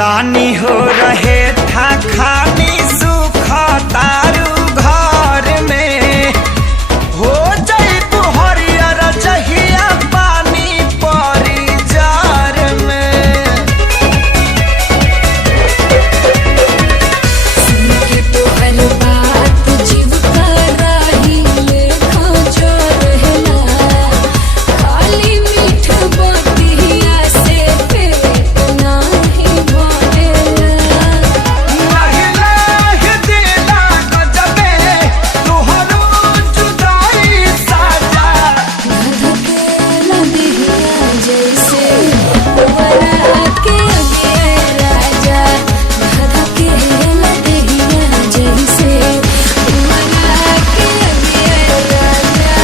रानी हो रहे था खानी सुख तारू घर में हो जाई हरियर जहिया पानी परी जार में। सुन के तो हर बात जीव का राही लेखा जो रहला खाली मीठ बतिया से पेट नाही भरेला। लहिला दिला गजबे तोहरो जुदाई साजा धधकेला दिहिया जैसे वरा के अगे राजा धधकेला दिहिया जैसे वरा के अगे राजा।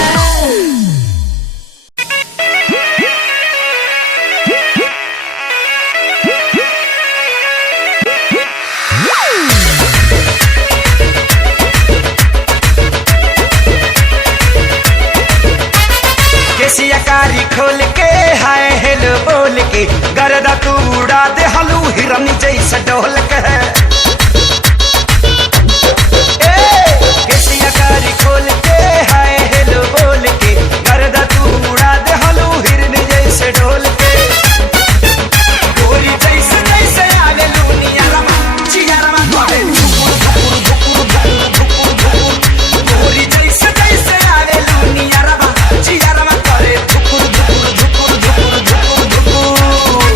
केसिया कारी खोल के हाय हेलो बोल के गर्दा तू उड़ा दे हलू हिरनी जैसा डोल के केसिया कारी खोल के हाय हेलो बोल के गर्दा तू उड़ा दे हलू हिरनी जैसे डोल के गोरी जैसे जैसे आवे लूनिया रमा चिया रमा गोरे गोरी जैसे जैसे आवे लूनिया रमा चिया रमा करे धुकुर धुकुर धुकुर धुकुर धुकुर धुकुर।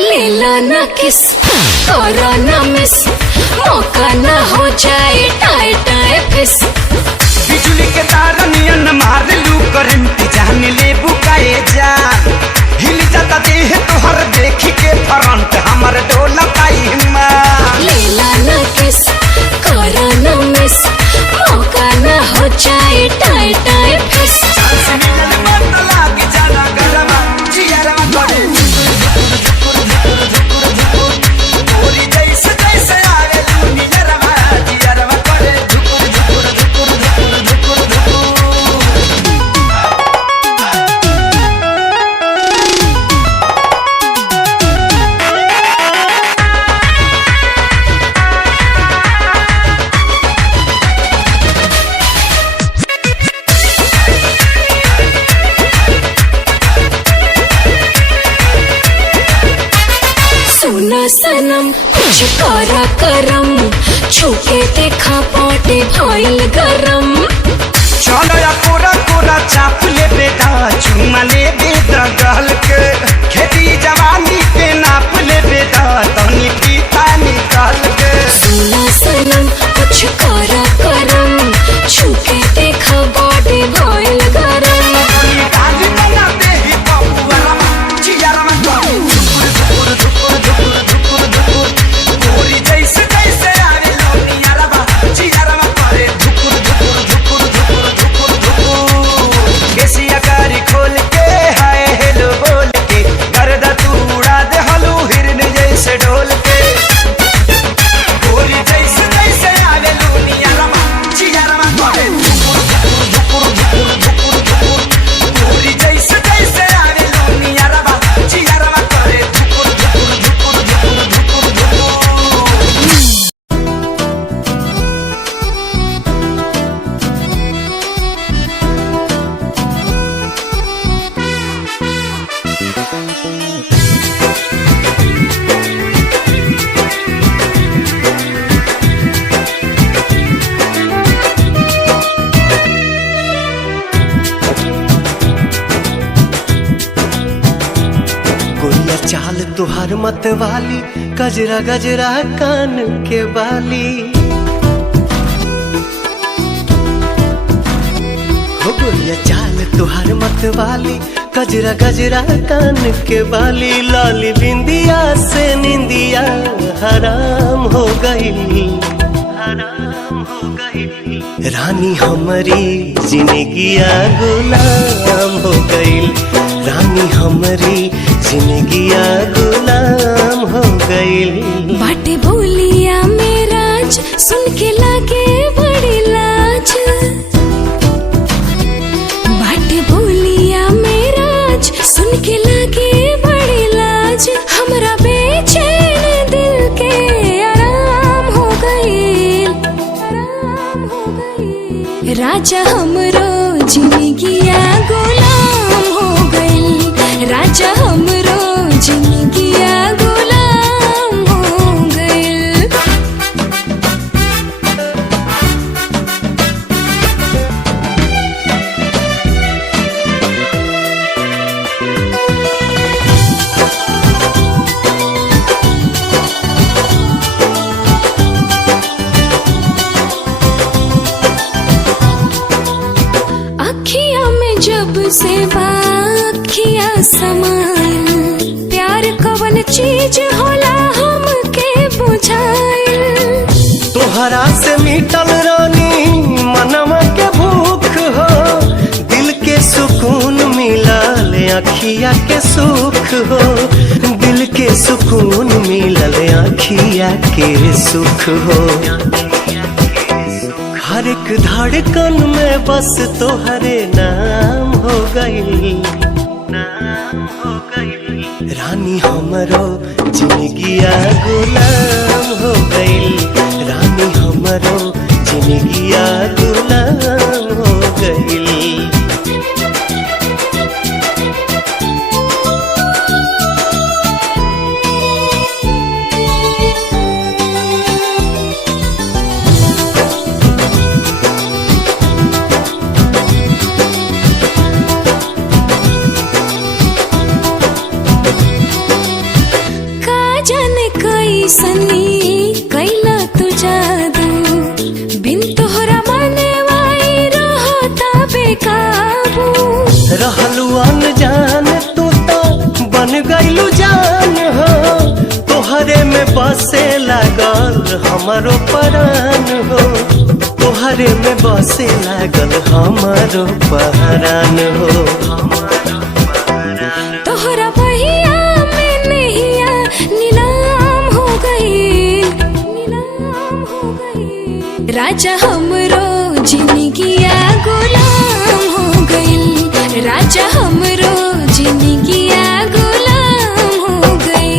लेला ना किस करो ना मिस मौका ना हो जाए टाए टाए फिस। बिजली के तार नियन मार लू करंट जान ले बुकाए जान हिल जाता देह तोहर देखी के फ्रंट हमर डोलकाई मां। लेला ना किस करो ना मिस मौका ना हो जाए टाए टाए फिस। मिलन मत लागे जाना गरमा जियरमा करे धुकुर धुकुर धुकुर धुकुर धुकुर गोरी जैसे जैसे आवे लूनिया रमा जियरमा करे धुकुर धुकुर धुकुर धुकुर धुकुर धुकुर। सुना सनम कुछ करा करम छुके देखा पोटे भइल गरम। चलो या कोरा कोरा चाप ले बेटा चुमा ले बेटा गहल के खेती जवानी के नाप ले बेटा तनी पीता निकाल के। सुना सनम कुछ करा करम छुके देखा बॉडी भइल गरम। गाली बना दे ही बबुआ रमा चिया रमा करे धुकुर धुकुर धुकुर धुकुर धुकुर गोरी जैसे जैसे आवे लौनिया रमा चिया रमा करे धुकुर धुकुर धुकुर धुकुर धुकुर धुकुर। केसिया कारी खोल के हाय हेलो बोल के गर्दा तू उड़ा दे हलू हिरन जैसे डोल के गोरी जैसे जैसे आवे लौनिया रमा चिया रमा करे धुकुर धुकुर धुकुर धुकुर धुकुर गोरी जैसे जैसे आवे लौनिया रमा चिया रमा करे धुकुर धुकुर धुकुर धुकुर धुकुर धुकुर। गोरिया चाल तुहार मत वाली गजरा गजरा कान के बाली हो गोरिया चाल तुहार मत वाली गजरा गजरा कान के बाली लाली बिंदिया से निंदिया हराम हो गई हराम हो गई रानी हमारी जिंदगिया गुलाम हो गई रानी हमारी जिंदगिया गुलाम हो गई। बाटे बोलिया मेरा सुन के लागे बड़ी लाज, बाटे बोलिया मेरा सुन के लागे बड़ी लाज, हमरा बेचैन दिल के आराम हो गई, आराम हो गई। राजा हमरो जिंदगिया गुलाम हो गई, राजा हमरो जिंदगिया गुलाम हो गई। अखिया में जब से बाखिया समाइल, प्यार कवन चीज होला हमके बुझाइल। तोहरा से मिटल रानी मनवा के भूख हो, दिल के सुकून मिलल अखिया के सुख हो, दिल के सुकून मिलल अखिया के सुख हो। हर एक धड़कन में बस तोहरे नाम हो गई, नाम हो गई। रानी हमरो जिंदगिया गुलाम हो गई, रानी हमरो जिंदगिया गुलाम हो गई। सनी कैला तू जादू, बिन तोहरा मने वाई रहता बेकाबू। रहलू अनजान तू तो बन गईलू जान हो, तोहरे में बसे लागल हमारो परान हो, तोहरे में बसे लागल हमारो पहरान हो। तोहरा बहिया में नहिया नीलाम हो गई, नीलाम हो गई। राजा हमरो जिंदगिया गुलाम हो गई, राजा हमरो जिंदगिया गुलाम हो गई।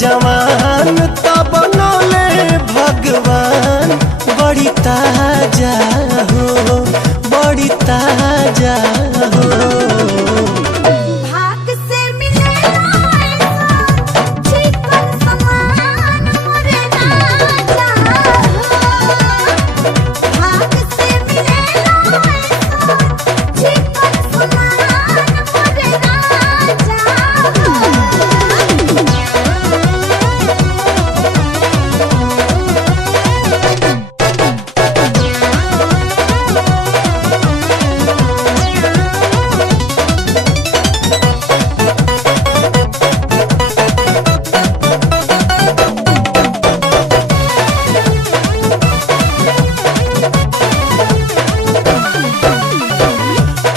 जवान तब बनौले भगवान बड़ी ताजा हो, बड़ी ताजा हो। भाग से मिलेला ऐसा चिकन समान मोरे राजा हो। भाग से मिलेला ऐसा चिकन समान मोरे राजा हो।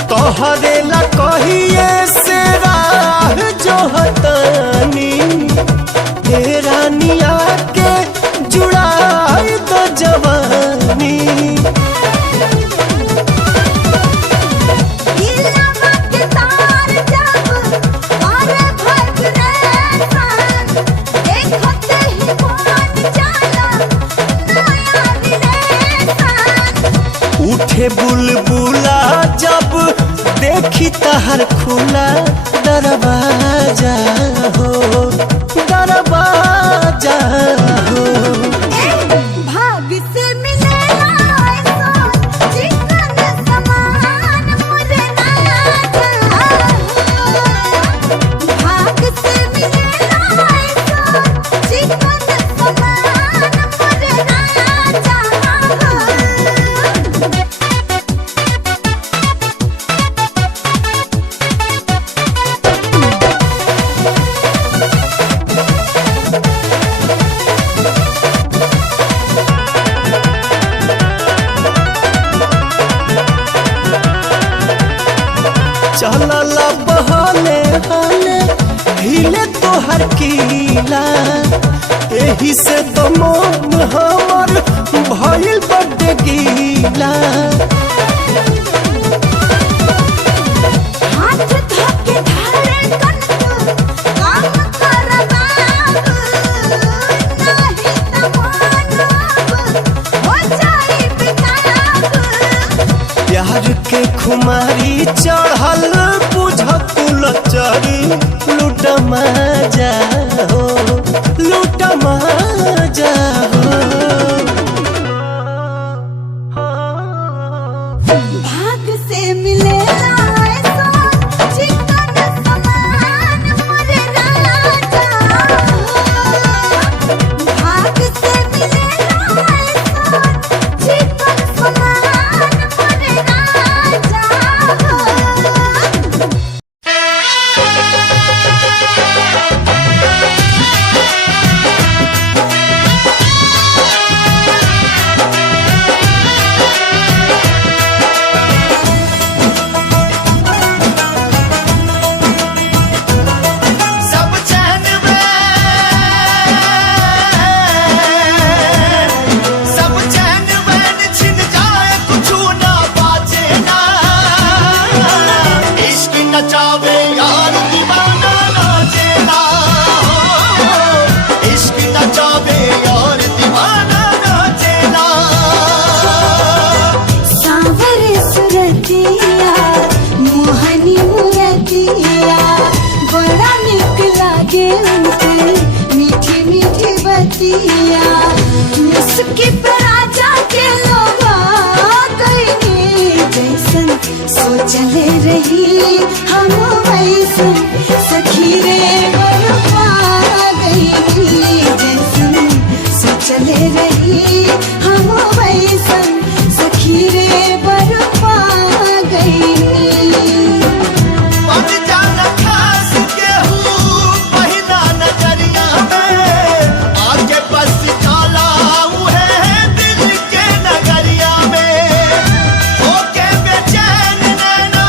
तोहरे ला कहिए से राह जो हतानी हे रानिया के जुड़ाई तो जवानी। दिलवा के तार जब और भग रेसान देखते ही मान जाला नया रिलेशन। उठे बुलबुला जब देखी तहर खुला दरवाजा हो, दरवाजा हो। भाग से मिलेला ऐसा चिकन समान मोरे राजा हो। भाग से मिलेला ऐसा चिकन समान मोरे राजा हो। चलला बहले हले हिले तोहर कीला, एही से तो मन हमर भइल बड्डे गीला। हाथ धके धारे कनक काम कर बाबू नहीं त मानब हो जाई बेताब। प्यार के खुमारी चढ़ल बुझ कुलचरी लूट मजा हो, लूट मजा हो। भाग से मिलेला ऐसा चिकन समान मोरे राजा हो। भाग से मिलेला ऐसा चिकन समान मोरे राजा हो। सब चैन में सब चैन वैन छिन जाए कुछ ना बाचे ना। इश्क नचावे यार दीवाना नाचे ना। इश्क नचावे यार दीवाना नाचे ना। सांवर सुरतिया मोहनी मुरतिया बड़ा निक लागे उनके मीठी मीठी बतिया। मुस्की पे राजा के लोगा गईनी जैसन सोचले रही हम वैसन सखी रे बरपा गईनी जैसन सोचले रही हम वैसन सखी रे बरपा गईनी। बन जाना खास केहू पहिला नजरिया में आके बस जाला उहे दिल के नगरिया में। होके बेचैन नैना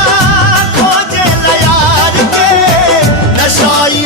खोजे यार के नशाई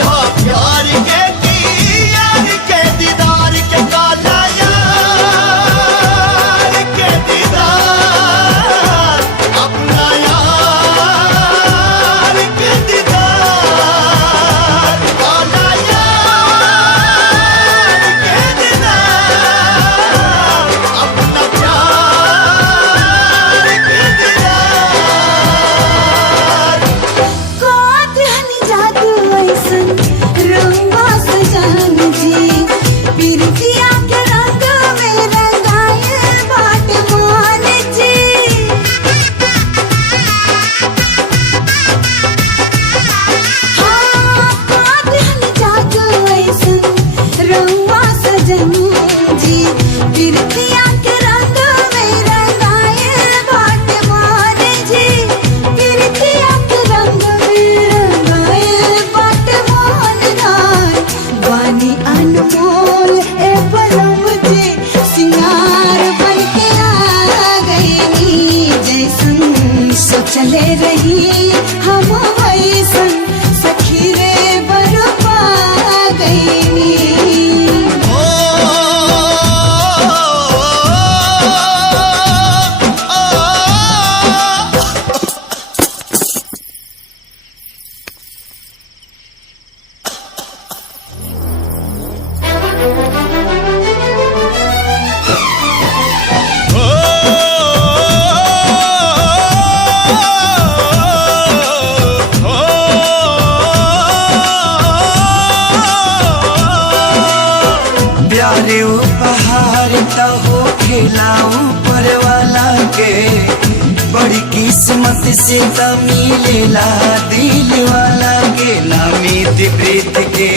से मिलेला दिल वाला के नामित प्रीत के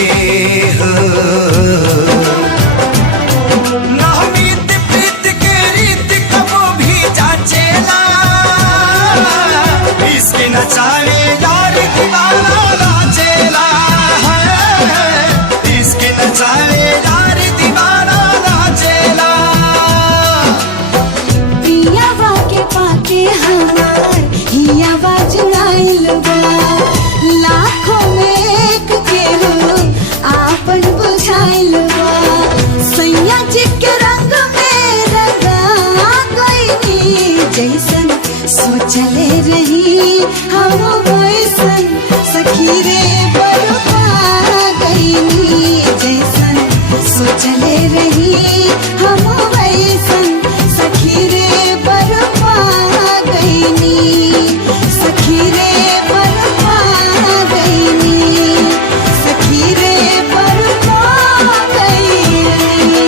हो नामित प्रीत के रीत कबो भी जाचेला इसके नचावे यार दीवाना नाचेला इसके नचावे यार दीवाना नाचेला पियावा के पाके हमार हियावा जुड़ाइल बा लाखों में एक के हो आपन बुझाइल बा सैया जी के रंग में रंगा गईनी जैसन सोचले रही हम वैसन सखी रे बरपा गईनी जैसन सोचले रही हम वैसन सखी रे बरपा गईनी सखी रे बरपा गईनी सखी रे बरपा गईनी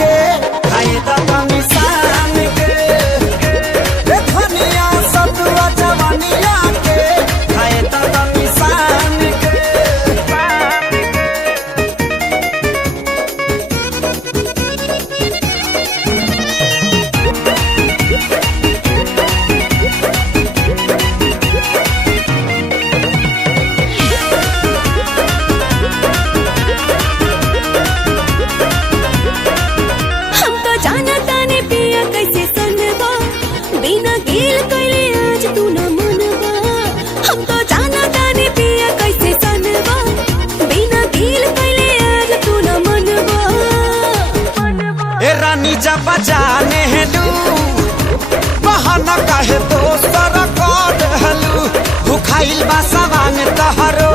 के खाए तनी सान के ए धनिया सतुआ जवानिया के खाए तनी सान के हम तो जाना ताने पिया कैसे सनबा बिना गिल कैले आज तू न मनबा हम तो जाना ताने पिया कैसे सनबा बिना गिल कैले आज तू न मनबा ए रानी जब जाने हेलू बहाना काहे दोसर कर हेलू भुखाइल बा सवांग तहरो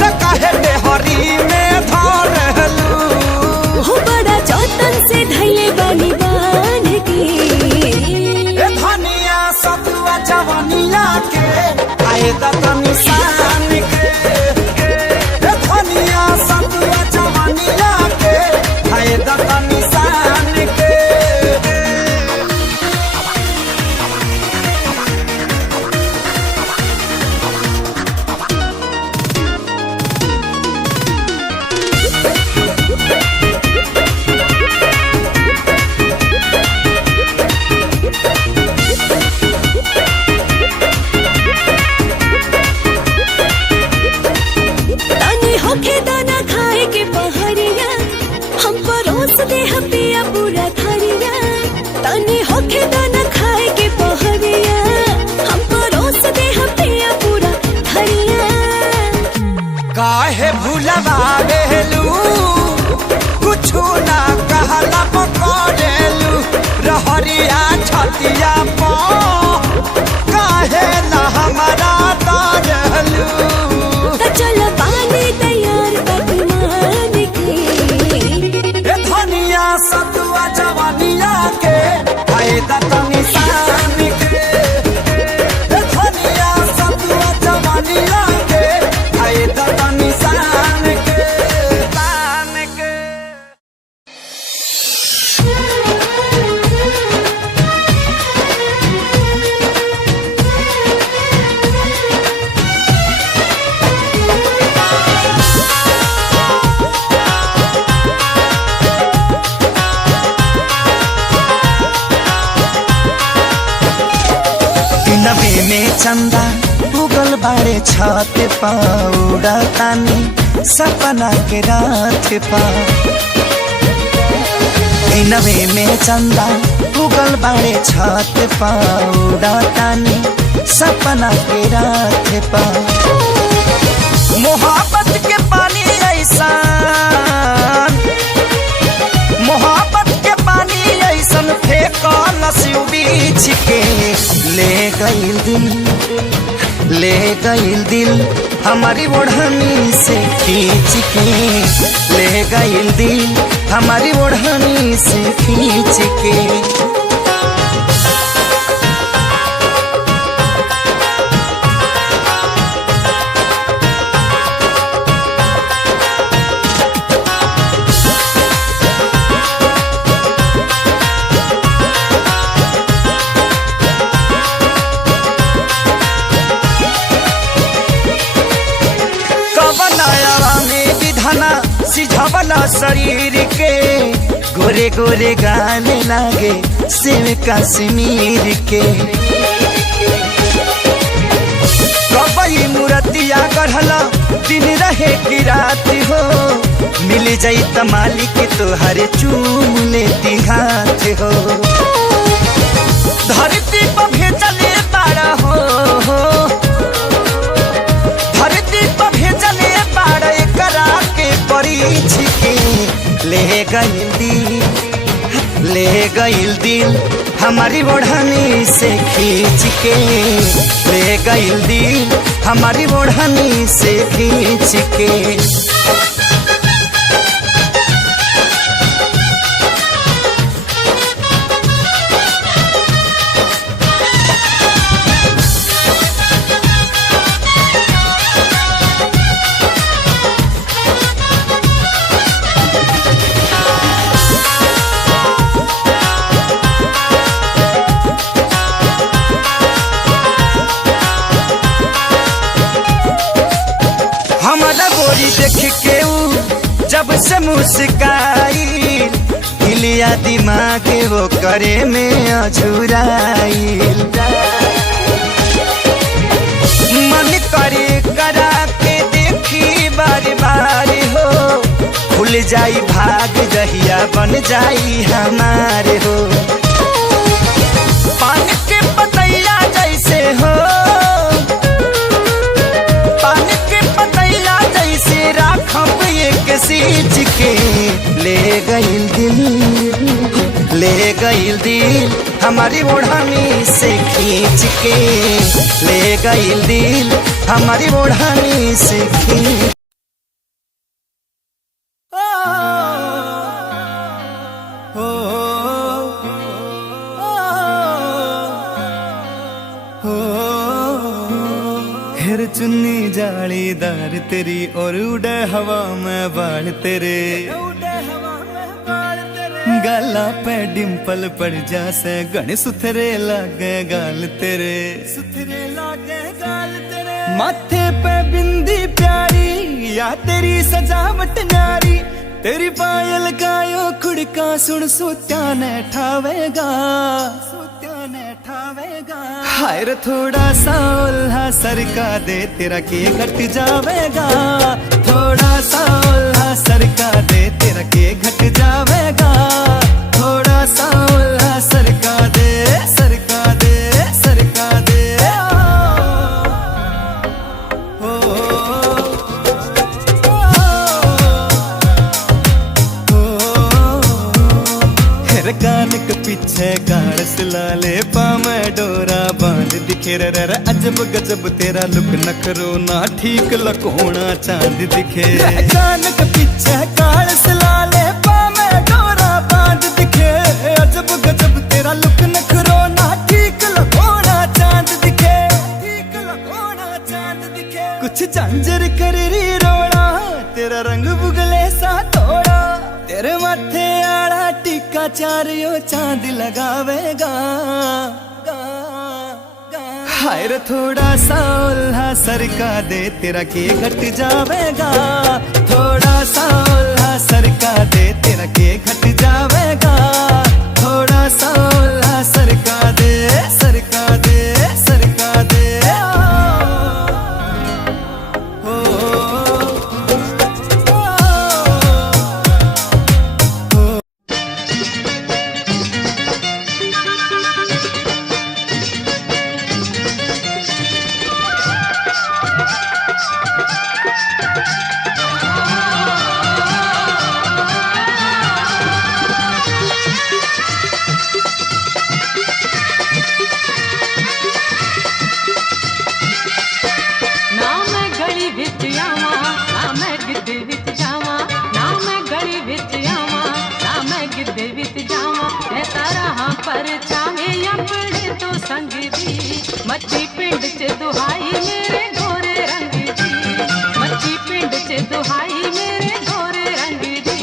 त काहे देहरी में धर हेलू हो बड़ा जतन से धैले बानी बान के ए धनिया सतुआ जवानिया के खाए तनी सान के ए धनिया सतुआ जवानिया के खाए तनी सान के तनी होके दाना खाए के पहरिया हम परोस दे पिया पूरा थरिया तनी होके दाना खाए के पहरिया हम परोस दे पिया पूरा थरिया काहे भूलवा बेलू कुछु ना कहला पकड़ेलू रहरिया छतिया पो काहे ना हमारा तारलू त चल पानी तैयार पकवान के ए धनिया सतुआ जवानिया के खाए तनी सान के ए धनिया सतुआ जवानिया के खाए तनी सान के सान के नबे में चंदा उगल बाड़े छत पाउडा तानी सपना के रात पा नबे में चंदा उगल बाड़े छत पाउडा तानी सपना के रात पा मोहब्बत के पानी ऐसा मोहब्बत के पानी ऐसन फेंकल सिउ बीछ के ले गइल दिल हमारी ओढ़नी से खींच के ले गइल दिल हमारी ओढ़नी से खींच के सिझवला शरीर के गोरे गोरे गाने लागे सेव कश्मीर के कबई मूर्तिया गढ़ला दिन रहे की रात हो मिल जाई त मालिक तोहरे चूम लेती हाथ हो धरती पर भेजले बाड़ा हो धरती पर भेजले बाड़ा करा के परीछ के ले गइल दिल हमारी ओढ़नी से खींच के ले गइल दिल हमारी ओढ़नी से खींच के देख के ऊ जब से मुस्काई दिलिया दिमाग वो करे में अझुराई मन करे करा के देखी बार बार हो खुल जाई भाग जहिया बन जाई हमारे हो पान के पतैया जैसे हो पान के पतैया जैसे राखब एक सींच के ले गइल दिल हमारी ओढ़ानी से खींच के ले गइल दिल हमारी ओढ़ानी से खींच फिर चुन्नी जालीदार तेरी और उड़े हवा में बाल तेरे गाला पे डिम्पल पड़ जा से गण सुथरे लागे गाल तेरे माथे पे बिंदी प्यारी या तेरी सजावट न्यारी तेरी पायल गायो खुड़का सुन सोत्या ने ठावेगा हाय रे थोड़ा सा उल्हा सरका दे तेरा के घट जावेगा थोड़ा सा उल्हा सरका दे तेरा के घट जावेगा थोड़ा सा उल्हा सरका दे सरका दे सरका दे कान के पीछे गाड़ सिलाले पामे डोरा बांध दिखे रे अजब गजब तेरा लुक नखरो ना ठीक लकोना चांद दिखे कान के पीछे गाड़ सिलाले पामे डोरा बांध दिखे अजब गजब तेरा लुक नखरो ना ठीक लकोना चांद दिखे ठीक लकोना चांद दिखे कुछ झांझर कर री रोड़ा तेरा रंग बुगले सा थोड़ा तेरे माथे आड़ा टिक्का चारियो चांद लगावेगा हाय रे थोड़ा सा उल्हा सरका दे तेरा के घट जावेगा थोड़ा सा उल्हा सरका दे तेरा के घट जावेगा थोड़ा सा उल्हा सरका दे सरका दे सरका दे मच्छी पिंड च दुहाई मेरे गोरे रंग दी मच्छी पिंड च दुहाई मेरे गोरे रंग दी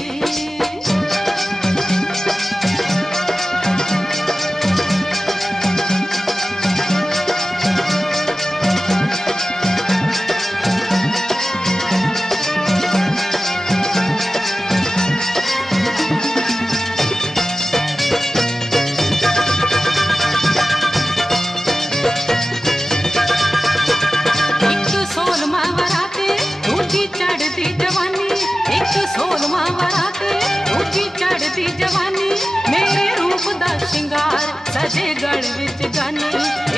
चढ़ती जवानी मेरे रूप दा शिंगार सजे गल विच गानी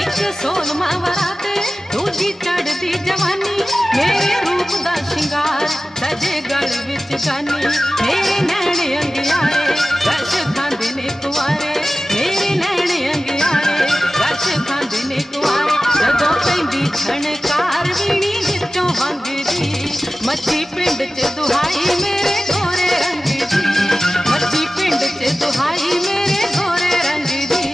एक सोलमा वराते दूजी चढ़ती जवानी मेरे रूप दा शिंगार सजे गल विच गानी मेरे नैन अंगियारे रश खांदे ने कुआरे मेरे नैन अंगियारे रश खांदे ने कुआरे जदों पैंदी छणकार वीणी विचों वंगदी मच्छी पिंड च दुहाई मेरे गोरे रंग दी मच्छी पिंड च दुहाई मेरे गोरे रंग दी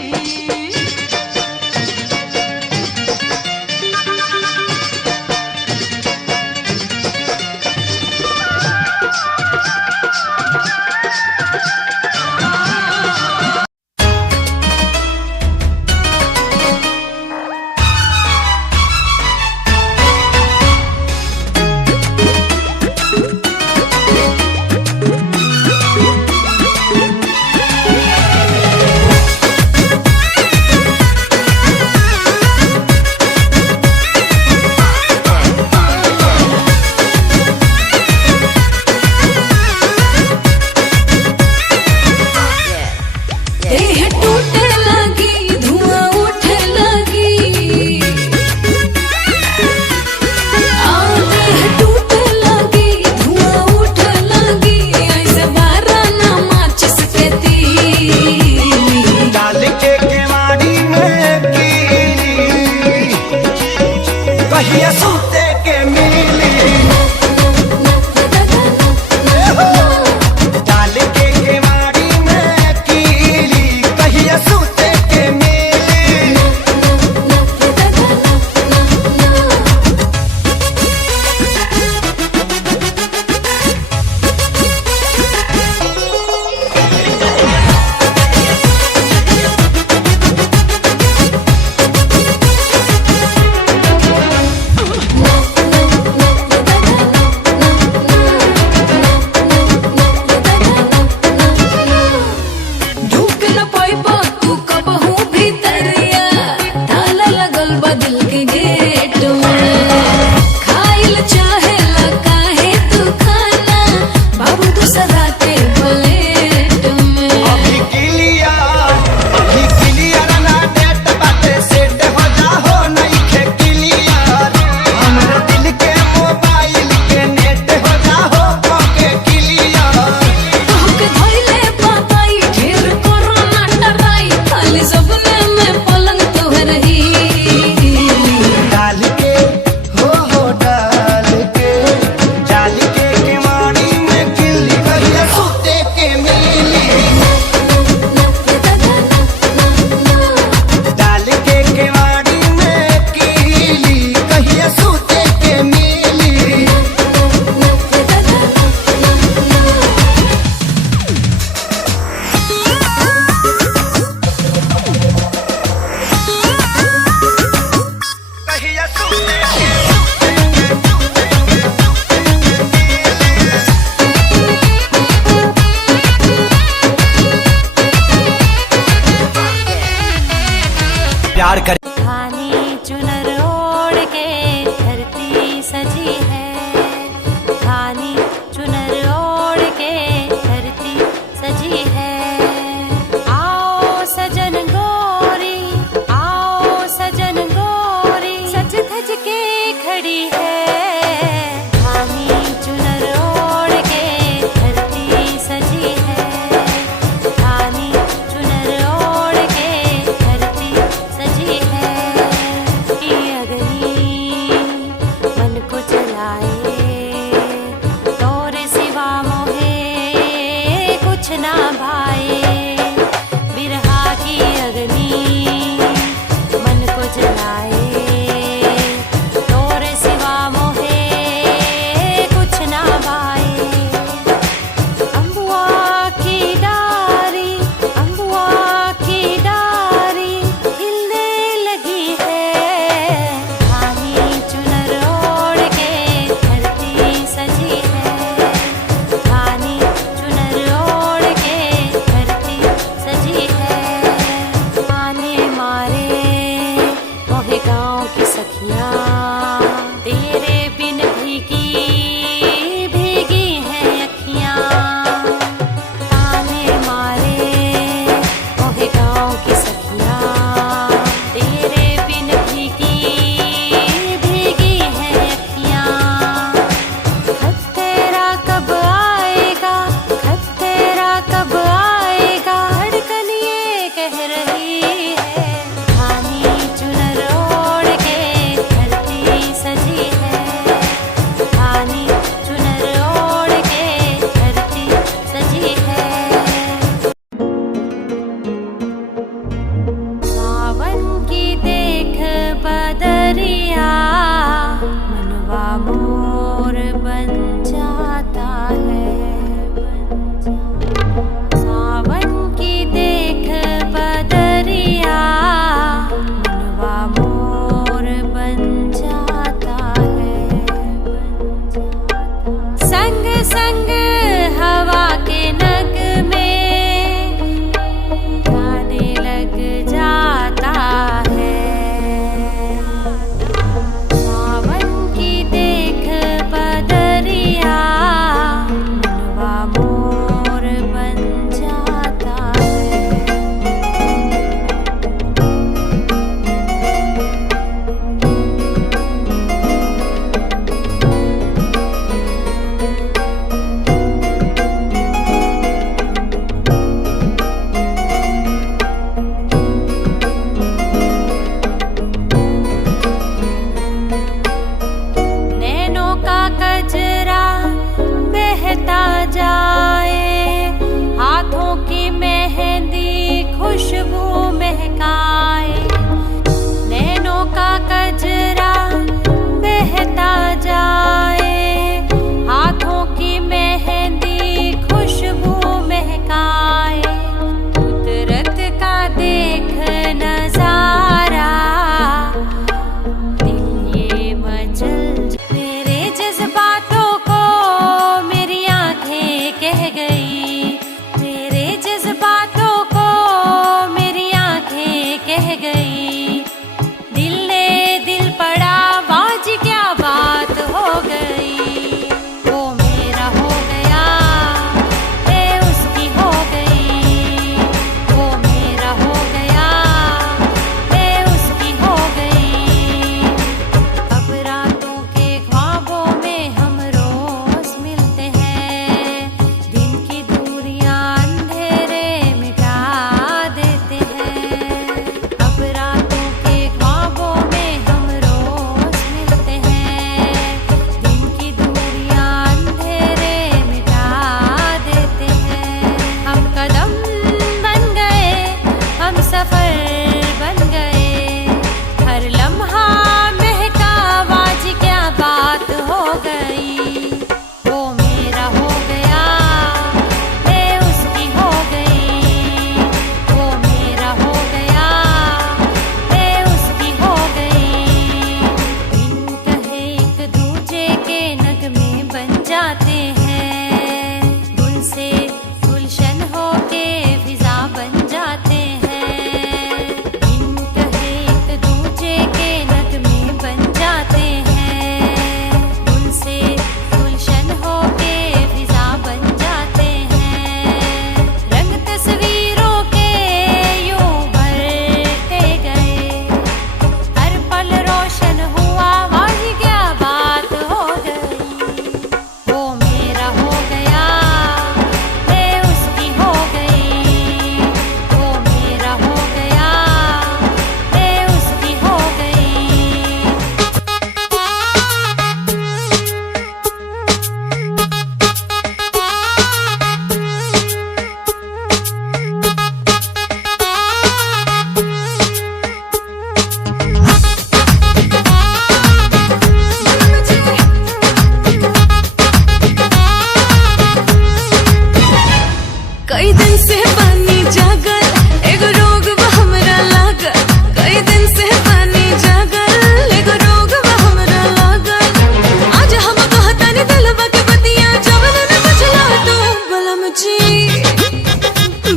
जी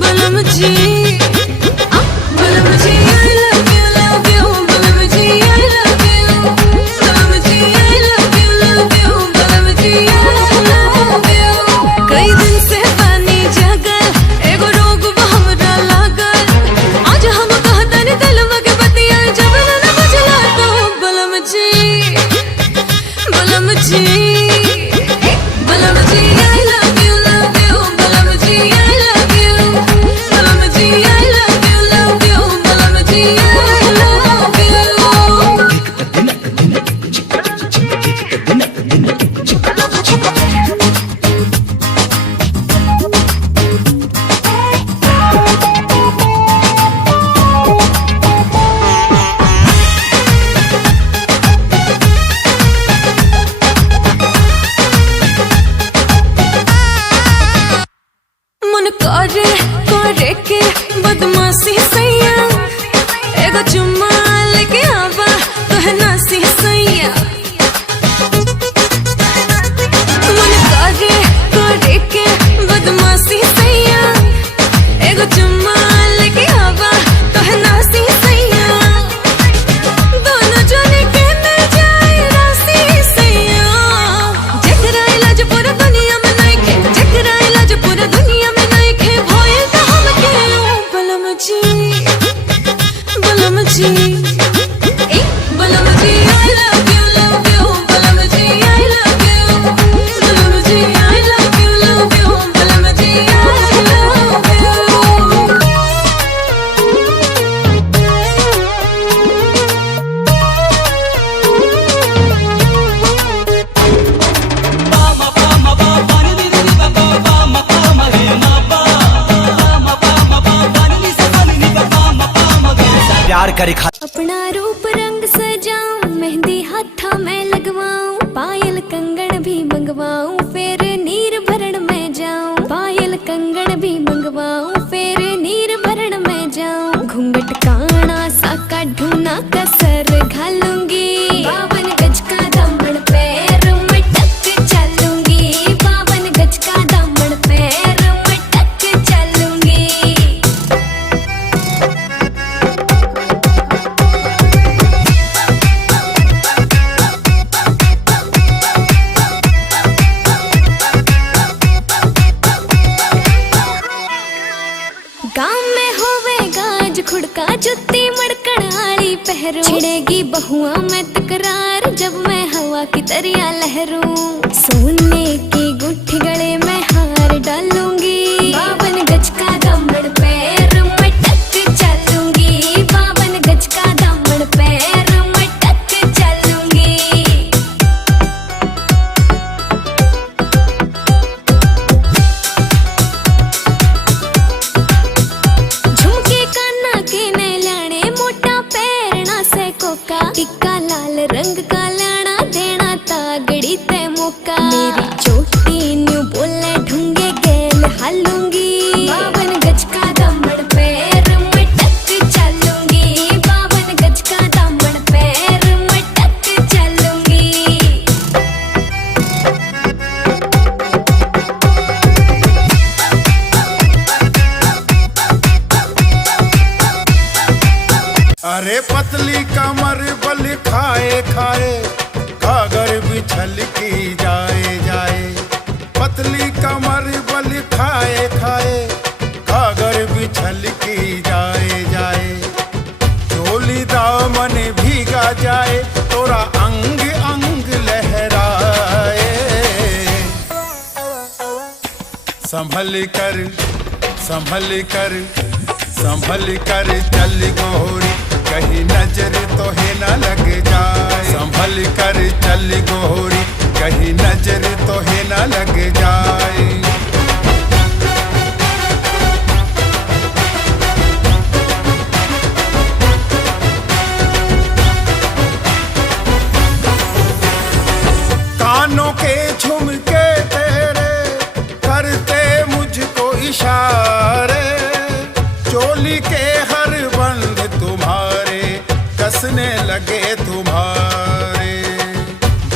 बलम जी बलम जी I love you बलम जी I love you बलम जी I love you बलम जी I love you। कई दिन से पानी जागल एगो रोग हमरा लागल आज हम कहतन दिलवा के बतिया जब न बुझला तो बलम जी बलम जी बलम जी I love you बलम जी I love you बलम जी I love you बलम जी I love you। मन करे के बदमाशी सैया एगो चुम्मा लेके आवा तोहे नासी सैया मन करे के बदमाशी सैया एगो चुम्मा लेके आवा तोहे नासी सैया दोनों जने के न जाए रासी सैया जकरा इलाज पूरा दुनिया में नहीं खे जकरा इलाज पूरा दुनिया में नहीं खे भइल त हम के बलम जी बलम जी ए बलम जी I love you बलम जी I love you बलम जी I love you बलम जी I love you। प्यार करे अपना रूप रंग सजाऊं मेहंदी हाथा में लगवाऊं पायल कंगन भी मंगवाऊं फिर नीर भरण में जाऊं पायल कंगन भी मंगवाऊं फिर नीर भरण में जाऊं घूंघट काना सा काढूं कसर घालूंगी 52 गज का दामन पैर में टक चलूंगी 52 गज का दामन पैर में टक चलूंगी। गाँव में होवे गाज खुड़का जुत्ती मड़कण आली पहरू छिड़ेगी बहुआ में तकरार जब मैं हवा की तरिया लहरूं सोने की गुट्ठी गले में हार डालूंगी 52 गज का दामन पैर में टक चलूंगी 52 गज का दामन पैर में टक चलूंगी। झुमके काना के ने लाने मोटा पैरना से कोका टिक्का लाल रंग का लाना देना तागड़ी ते मौका मेरी चोटी न्यू बोले ढूंगे गेल हालूंगी 52 गज का दामन पैर में टक चलूंगी 52 गज का दामन पैर में टक चलूंगी। अरे पतली कमर बल खाए खाए कागर बिछल की जाए जाए पतली कमर बल खाए खाए कागर बिछल की जाए जाए चोली दामन भीगा जाए तोरा अंग अंग लहराए संभल कर संभल कर संभल कर चल गोरी कहीं नजर तो है न लग जाए संभल कर चल गोरी कहीं नजर तो है न लग जाए। कानों के झुमके तेरे करते मुझको इशारे चोली के हर बंद तुम्हारे कसने लगे तुम्हारे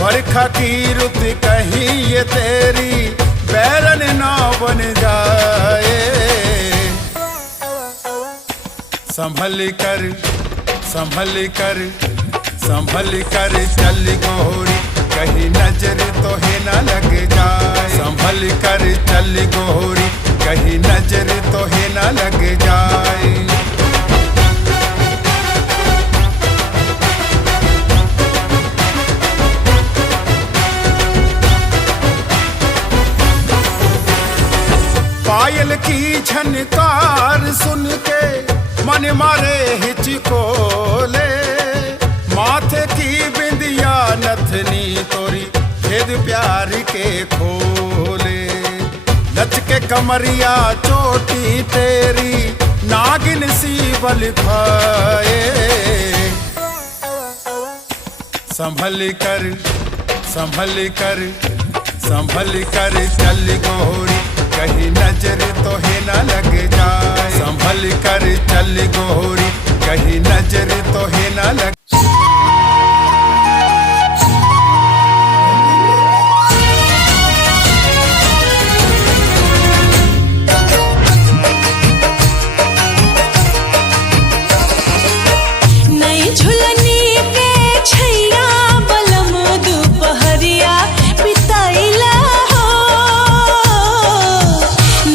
बरखा की रुत कहीं ये तेरी बैरन ना बन जा संभल कर संभल कर संभल कर चल गोरी, कहीं नजर तो है न लग जाए। संभल कर चल गोरी, कहीं नजर तो है न लग जाए। पायल की झनकार सुन के मन मारे हिचकोले, माथे की बिंदिया नथनी तोरी भेद प्यार के खोले। नच के कमरिया चोटी तेरी नागिन सी बल खाए। संभल कर संभल कर संभल कर चल गोरी, कहीं नजर तो है न लग जाए। संभल कर चल गोरी, कहीं नजर तो है न लग। नई झुलनी के छैया बलम दुपहरिया बिताइला हो।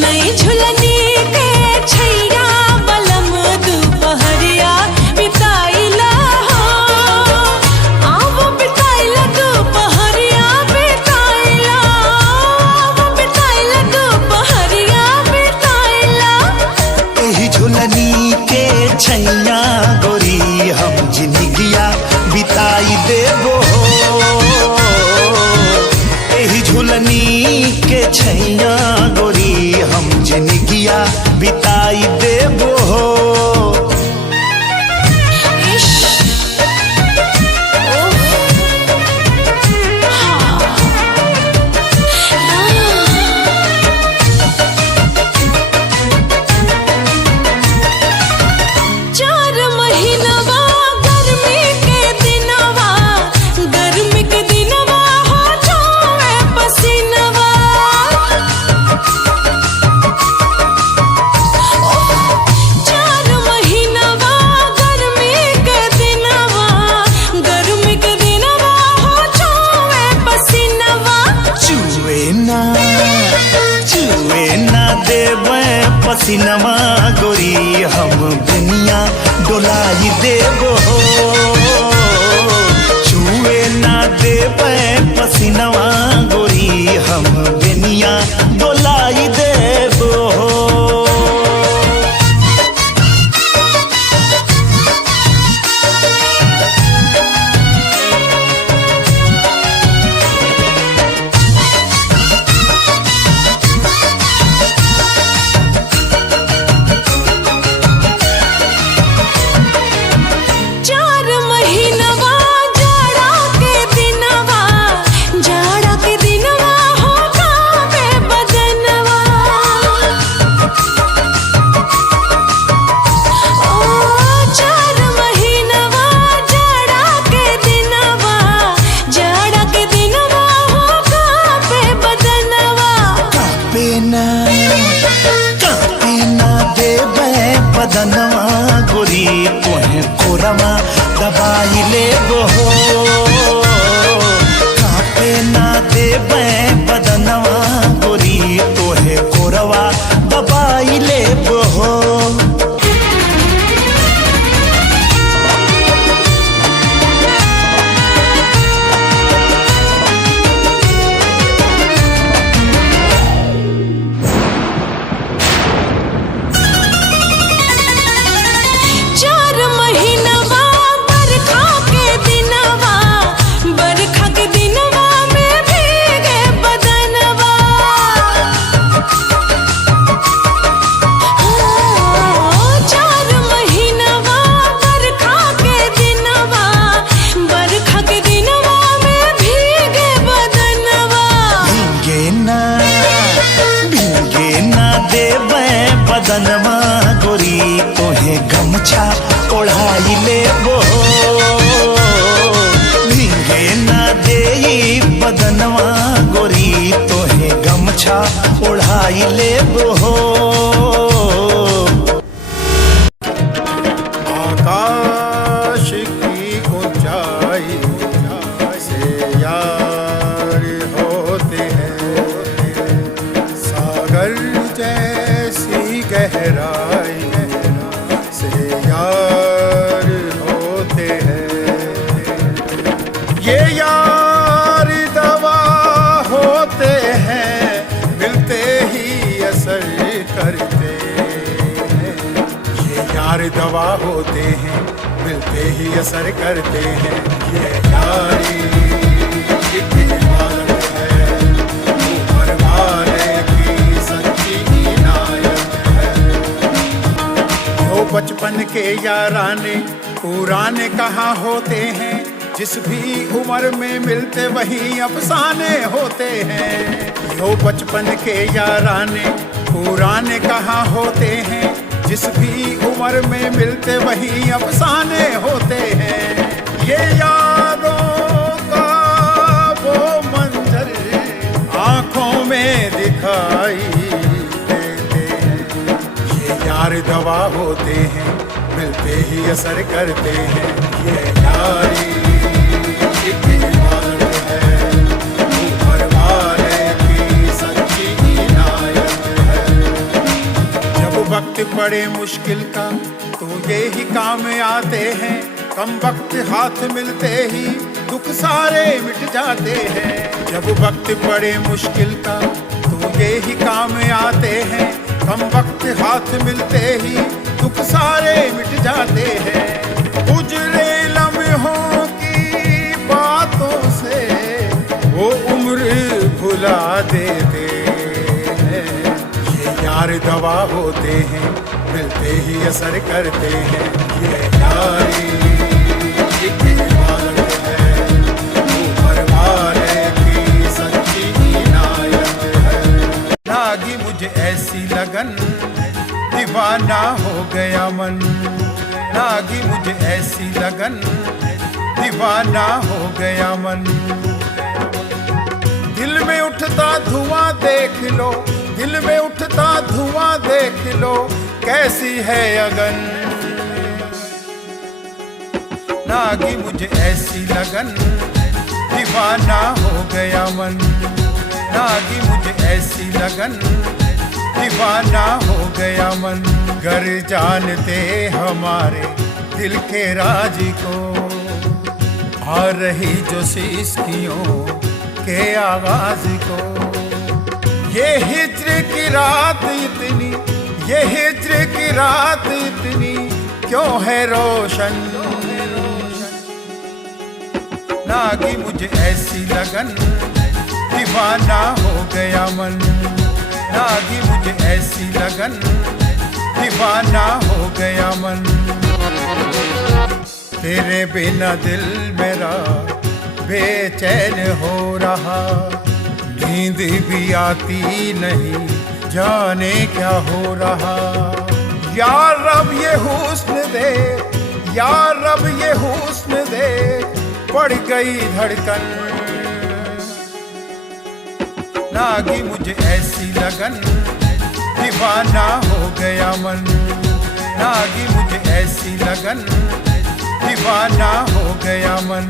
नई झुलनी के छैया बलम दुपहरिया बिताइला हो। आवो बिताइला दुपहरिया बिताइला, आवो बिताइला दुपहरिया बिताइला। एही झुलनी के छैया गोरी हम जिंदगिया बिताई देबो। एही झुलनी के छैया गोरी हम जिंदगिया बिताई देबो। चार महीनवा गर्मी के दिनवा, गर्मी के दिनवा हो जावे पसीनवा। चार महीनवा गर्मी के दिनवा, गर्मी के दिनवा हो जावे पसीनवा। चुए ना देवे पसीनवा गोरी हम दुनिया डोलाई देबो। चुए ना देवे पसीनवा गोरी हम दुनिया डोलाई देबो। चार महीनवा जाड़ा के दिनवा, जाड़ा के दिनवा हो जावे बदनवा। ओ चार महीनवा जाड़ा के दिनवा, जाड़ा के दिनवा हो जावे बदनवा। कापे ना देवे बदनवा गोरी तोहे कोरमा दबाई लेबो। कापे ना देवे बदनवा गोरी तोहे कोरवा दबाई लेबो। चार महीनवा बरखा के दिनवा, बरखा के दिनवा में भीगे बदनवा। चार महीनवा बरखा के दिनवा, बरखा के दिनवा में भीगे बदनवा। भीगे ना देवे बदनवा गोरी तोहे गमछा ओढ़ाई लेबो। भीगे ना देई बदनवा गोरी तोहे गमछा ओढ़ाई लेबो। गहराई से यार होते हैं। ये यार दवा होते हैं, मिलते ही असर करते हैं। ये यार दवा होते हैं, मिलते ही असर करते हैं। ये यारी एक इबादत है, ऊपर वाले की सच्ची इनायत है। जो बचपन के याराने पुराने कहाँ होते हैं, जिस भी उम्र में मिलते वही अफसाने होते हैं। जो बचपन के याराने पुराने कहाँ होते हैं, जिस भी उम्र में मिलते वही अफसाने होते हैं। ये यादों का वो मंजर आंखों में दिखाई देते हैं। ये यार दवा होते हैं, मिलते ही असर करते हैं। ये यारी एक इबादत है, ऊपर वाले की सच्ची इनायत है। जब वक्त पड़े मुश्किल का तो ये ही काम आते हैं। कम वक्त हाथ मिलते ही दुख सारे मिट जाते हैं। जब वक्त पड़े मुश्किल का तो ये ही काम आते हैं। कम वक्त हाथ मिलते ही दुख सारे मिट जाते हैं। गुजरे लम्हों की बातों से वो उम्र भुला देते हैं। ये यार दवा होते हैं, मिलते ही असर करते हैं। ये यारी एक इबादत है, ऊपर वाले की सच्ची इनायत है। लागी मुझे ऐसी लगन, दीवाना हो गया मन। लागी मुझे ऐसी लगन, दीवाना हो गया मन। दिल में उठता धुआं देख लो, दिल में उठता धुआं देख लो, कैसी है अगन। लागी मुझे ऐसी लगन, दीवाना हो गया मन। लागी मुझे ऐसी लगन, दीवाना हो गया मन। गर जानते हमारे दिल के राज को, आ रही जो सिसकियों के आवाज को। ये हिज्र की रात इतनी, ये हिज्र की रात इतनी क्यों है रोशन। लागी मुझे ऐसी लगन, दीवाना हो गया मन। लागी मुझे ऐसी लगन, दीवाना हो गया मन। तेरे बिना दिल मेरा बेचैन हो रहा, नींद भी आती नहीं, जाने क्या हो रहा। या रब ये हुस्न दे, या रब ये हुस्न दे, बढ़ गई धड़कन। लागी मुझे ऐसी लगन, दीवाना हो गया मन। लागी मुझे ऐसी लगन, दीवाना हो गया मन।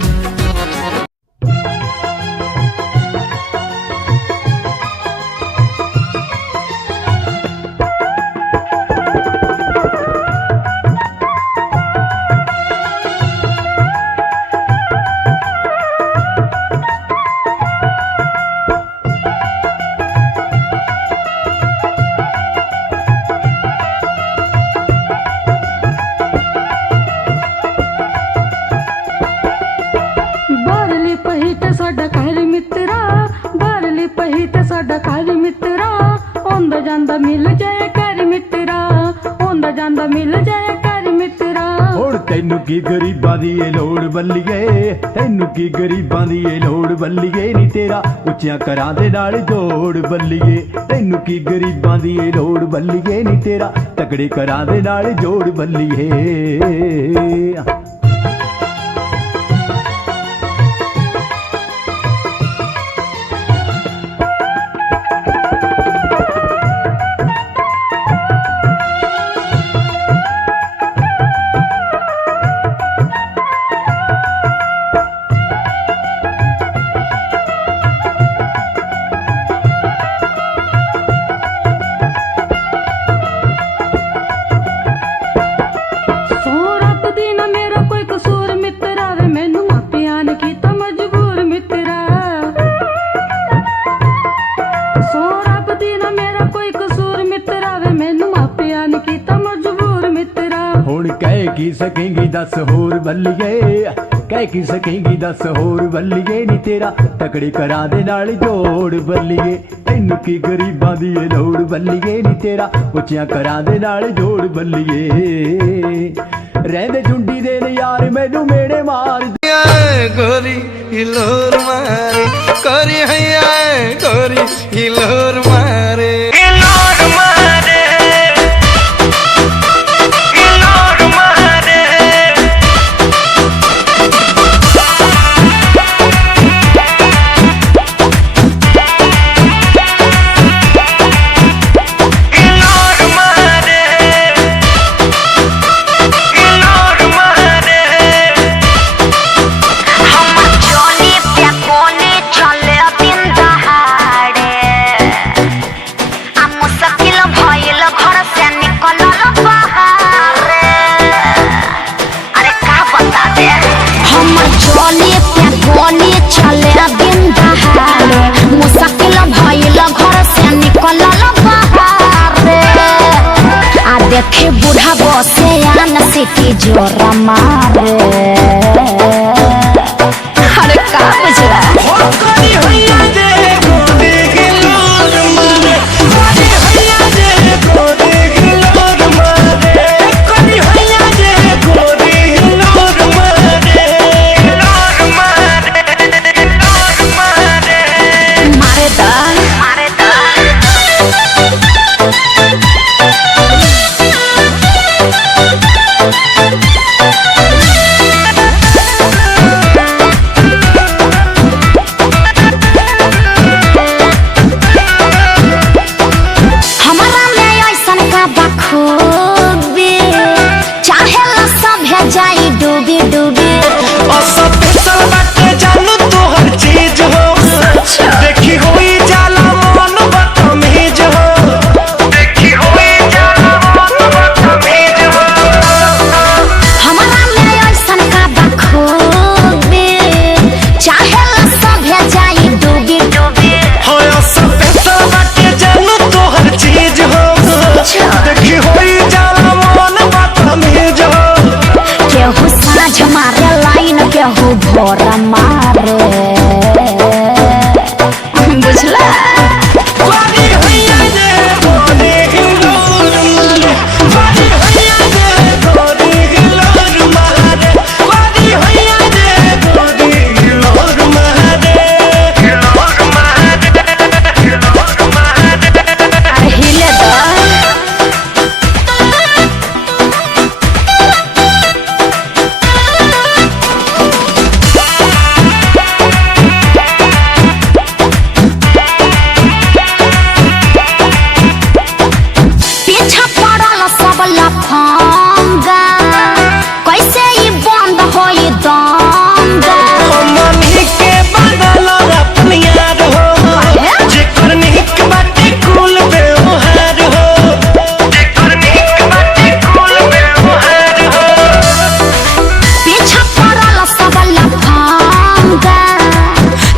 ਤੈਨੂੰ ਕੀ ਗਰੀਬਾਂ ਦੀ ਏ ਲੋੜ ਬੱਲੀਏ, ਤੈਨੂੰ ਕੀ ਗਰੀਬਾਂ ਦੀ ਏ ਲੋੜ ਬੱਲੀਏ ਨੀ ਤੇਰਾ ਉੱਚਿਆਂ ਘਰਾਂ ਦੇ ਨਾਲ ਜੋੜ ਬੱਲੀਏ। ਤੈਨੂੰ ਕੀ ਗਰੀਬਾਂ ਦੀ ਏ ਲੋੜ ਬੱਲੀਏ ਨੀ ਤੇਰਾ ਤਕੜੇ ਘਰਾਂ ਦੇ ਨਾਲ ਜੋੜ ਬੱਲੀਏ। की सकेंगी 10 होर बल्लिए, कह की सकेंगी 10 होर बल्लिए नी तेरा तकड़े करा दे नाल जोड़ बल्लिए। तैनू की गरीबां दी ए लोड़ बल्लिए नी तेरा उच्चियां करा दे नाल जोड़ बल्लिए। रहंदे झुंडी दे यार मैनू मेड़े मार गोरी हिलोर मारे कोरी हैया गोरी हिलोर मारे देखे बूढ़ा बसे आन सिटी जोरा मारे। अरे का बुझला जाई डूबी डूबी जानू तो हर चीज हो देखी हुई जाला मन बदतमीज हो, देखी हुई जाला मन बदतमीज हो। हमारा में ऐसन का बखूबी चाहेला सभे जाई डूबी डूबी हो सब पैसा बाटे जानू तो हर चीज हो देखी हुई जाला मन बदतमीज हो। केहू साँझ मारे लाइन केहू भोर मारे बुझला। कैसे ही बंद होई दंगा मनी के बदल अपनी यार हो जेकर निक बाटे कुल व्यवहार हो, जेकर निक बाटे कुल व्यवहार हो। पीछा पड़ल सब लफंगा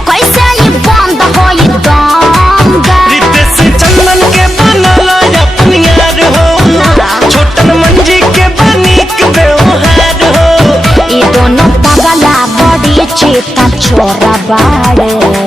कैसे ही बंद होई दंगा रितेश चंदन के बनल अपनी यार हो छोटन मंजी के बनिक व्यवहार हो। ये दोनों पगला बड़ी चेता छोरा बाड़े।